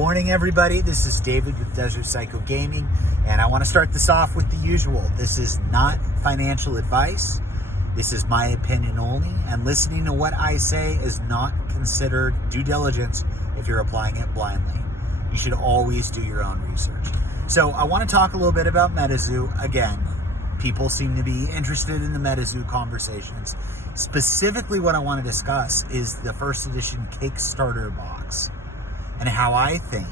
morning, everybody. This is David with Desert Psycho Gaming, and I want to start this off with the usual. This is not financial advice. This is my opinion only, and listening to what I say is not considered due diligence if you're applying it blindly. You should always do your own research. So I want to talk a little bit about Metazoo. Again, people seem to be interested in the Metazoo conversations. Specifically, what I want to discuss is the first edition Kickstarter box and how I think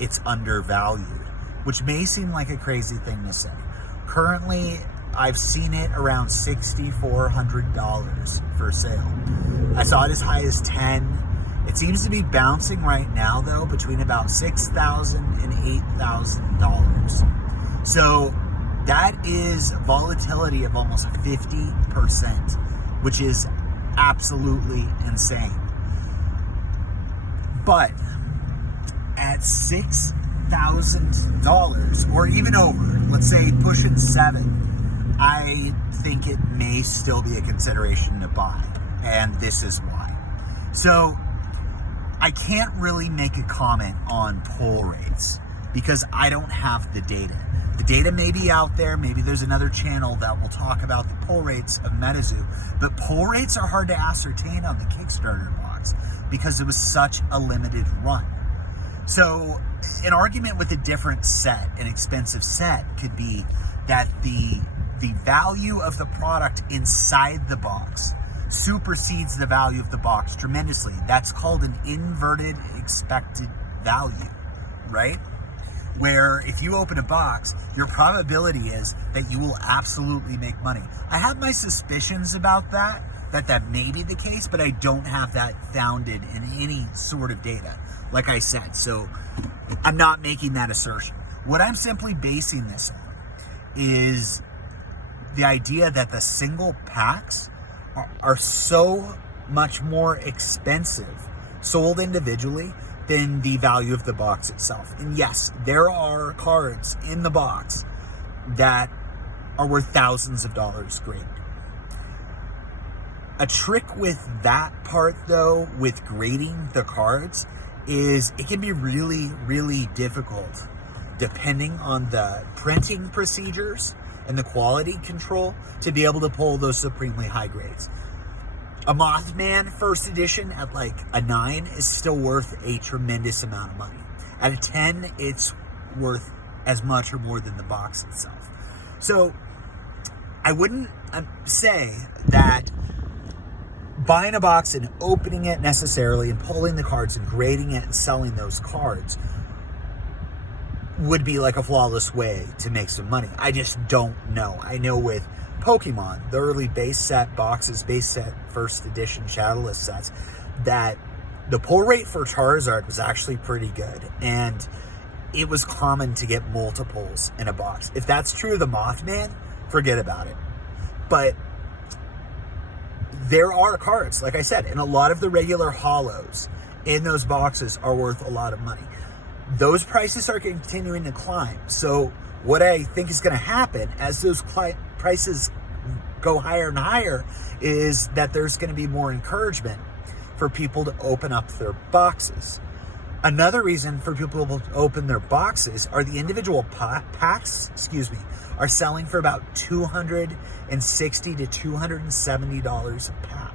it's undervalued, which may seem like a crazy thing to say. Currently, I've seen it around $6,400 for sale. I saw it as high as $10,000. It seems to be bouncing right now, though, between about $6,000 and $8,000. So that is volatility of almost 50%, which is absolutely insane. But at $6,000 or even over, let's say pushing $7,000, I think it may still be a consideration to buy, and this is why. So I can't really make a comment on pull rates because I don't have the data. The data may be out there. Maybe there's another channel that will talk about the pull rates of Metazoo, but pull rates are hard to ascertain on the Kickstarter box because it was such a limited run. So an argument with a different set, an expensive set, could be that the value of the product inside the box supersedes the value of the box tremendously. That's called an inverted expected value, right? Where if you open a box, your probability is that you will absolutely make money. I have my suspicions about that may be the case, but I don't have that founded in any sort of data, like I said. So I'm not making that assertion. What I'm simply basing this on is the idea that the single packs are so much more expensive sold individually than the value of the box itself. And yes, there are cards in the box that are worth thousands of dollars graded. A trick with that part, though, with grading the cards, is it can be really, really difficult depending on the printing procedures and the quality control to be able to pull those supremely high grades. A Mothman first edition at like a 9 is still worth a tremendous amount of money. At a 10, it's worth as much or more than the box itself. So I wouldn't say that buying a box and opening it necessarily and pulling the cards and grading it and selling those cards would be like a flawless way to make some money. I just don't know. I know with Pokemon, the early base set boxes, base set first edition Shadowless sets, that the pull rate for Charizard was actually pretty good, and it was common to get multiples in a box. If that's true of the Mothman, forget about it. But there are cards, like I said, and a lot of the regular holos in those boxes are worth a lot of money. Those prices are continuing to climb. So what I think is going to happen as those prices go higher and higher is that there's going to be more encouragement for people to open up their boxes. Another reason for people to open their boxes are the individual packs, are selling for about $260 to $270 a pack.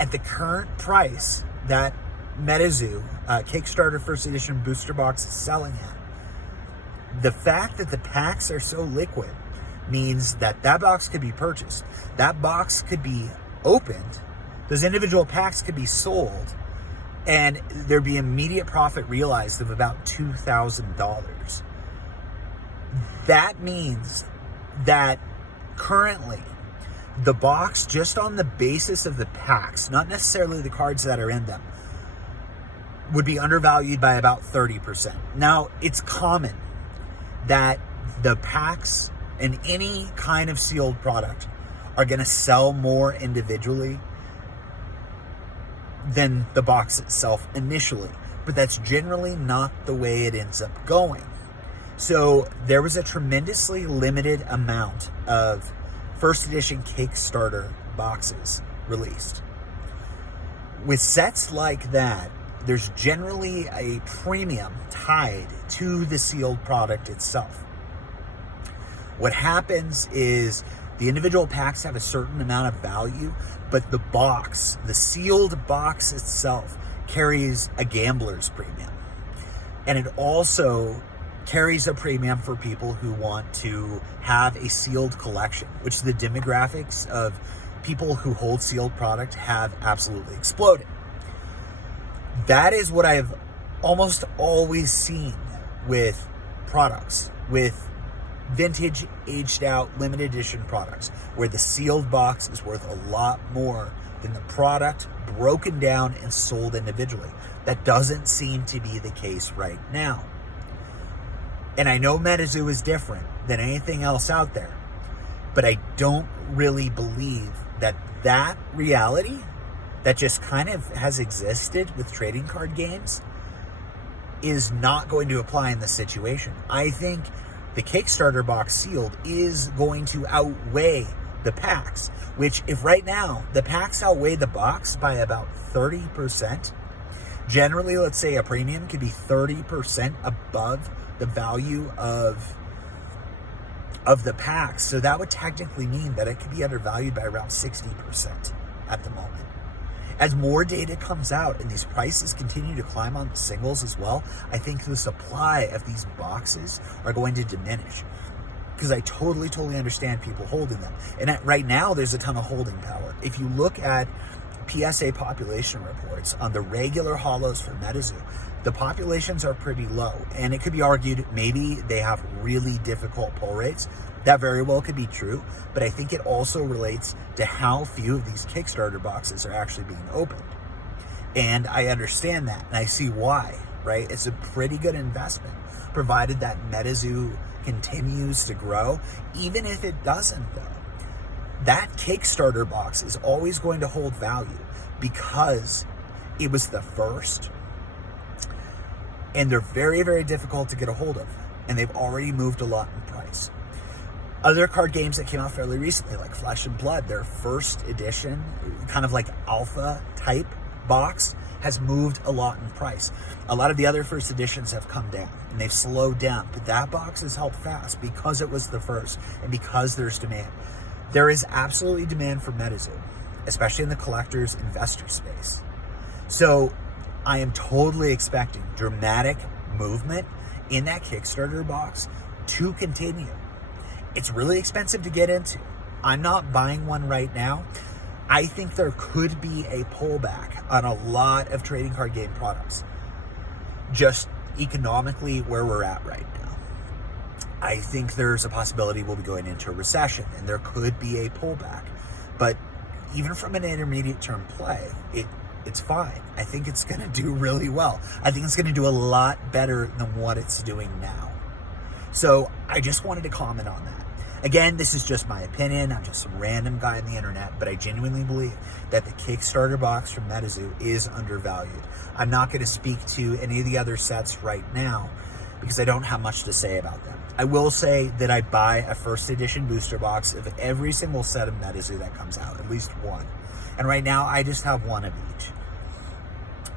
At the current price that Metazoo Kickstarter first edition booster box is selling at, the fact that the packs are so liquid means that that box could be purchased. That box could be opened. Those individual packs could be sold, and there'd be immediate profit realized of about $2,000. That means that currently the box, just on the basis of the packs, not necessarily the cards that are in them, would be undervalued by about 30%. Now, it's common that the packs in any kind of sealed product are going to sell more individually than the box itself initially, but that's generally not the way it ends up going. So there was a tremendously limited amount of first edition Kickstarter boxes released. With sets like that, there's generally a premium tied to the sealed product itself. What happens is the individual packs have a certain amount of value, but the box, the sealed box itself, carries a gambler's premium. And it also carries a premium for people who want to have a sealed collection, which the demographics of people who hold sealed product have absolutely exploded. That is what I've almost always seen with products, with vintage, aged out, limited edition products, where the sealed box is worth a lot more than the product broken down and sold individually. That doesn't seem to be the case right now. And I know Metazoo is different than anything else out there, but I don't really believe that that reality that just kind of has existed with trading card games is not going to apply in this situation. I think the Kickstarter box sealed is going to outweigh the packs, which if right now the packs outweigh the box by about 30%, generally, let's say a premium could be 30% above the value of the packs. So that would technically mean that it could be undervalued by around 60% at the moment. As more data comes out and these prices continue to climb on the singles as well, I think the supply of these boxes are going to diminish, because I totally understand people holding them. And right now, there's a ton of holding power. If you look at PSA population reports on the regular holos for Metazoo, the populations are pretty low. And it could be argued maybe they have really difficult pull rates. That very well could be true, but I think it also relates to how few of these Kickstarter boxes are actually being opened. And I understand that, and I see why, right? It's a pretty good investment, provided that Metazoo continues to grow. Even if it doesn't, though, that Kickstarter box is always going to hold value because it was the first, and they're very difficult to get a hold of, and they've already moved a lot in price. Other card games that came out fairly recently, like Flesh and Blood, their first edition, kind of like alpha type box, has moved a lot in price. A lot of the other first editions have come down and they've slowed down, but that box has held fast because it was the first and because there's demand. There is absolutely demand for Metazoo, especially in the collector's investor space. So I am totally expecting dramatic movement in that Kickstarter box to continue. It's really expensive to get into. I'm not buying one right now. I think there could be a pullback on a lot of trading card game products, just economically where we're at right now. I think there's a possibility we'll be going into a recession and there could be a pullback. But even from an intermediate term play, it's fine. I think it's going to do really well. I think it's going to do a lot better than what it's doing now. So I just wanted to comment on that. Again, this is just my opinion. I'm just some random guy on the internet, but I genuinely believe that the Kickstarter box from Metazoo is undervalued. I'm not going to speak to any of the other sets right now because I don't have much to say about them. I will say that I buy a first edition booster box of every single set of Metazoo that comes out, at least one. And right now, I just have one of each.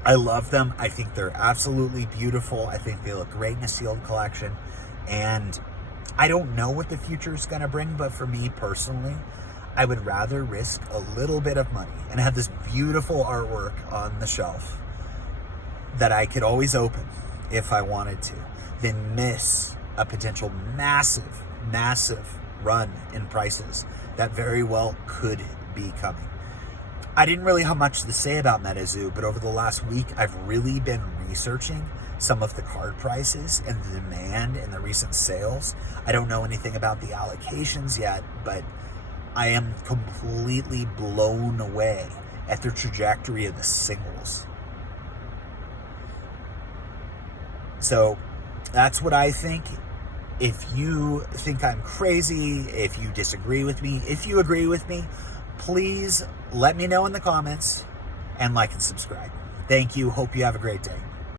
I love them. I think they're absolutely beautiful. I think they look great in a sealed collection. And I don't know what the future is going to bring, but for me personally, I would rather risk a little bit of money and have this beautiful artwork on the shelf that I could always open if I wanted to, than miss a potential massive run in prices that very well could be coming. I didn't really have much to say about Metazoo, but over the last week, I've really been researching some of the card prices and the demand and the recent sales. I don't know anything about the allocations yet, but I am completely blown away at the trajectory of the singles. So that's what I think. If you think I'm crazy, if you disagree with me, if you agree with me, please let me know in the comments and like and subscribe. Thank you. Hope you have a great day.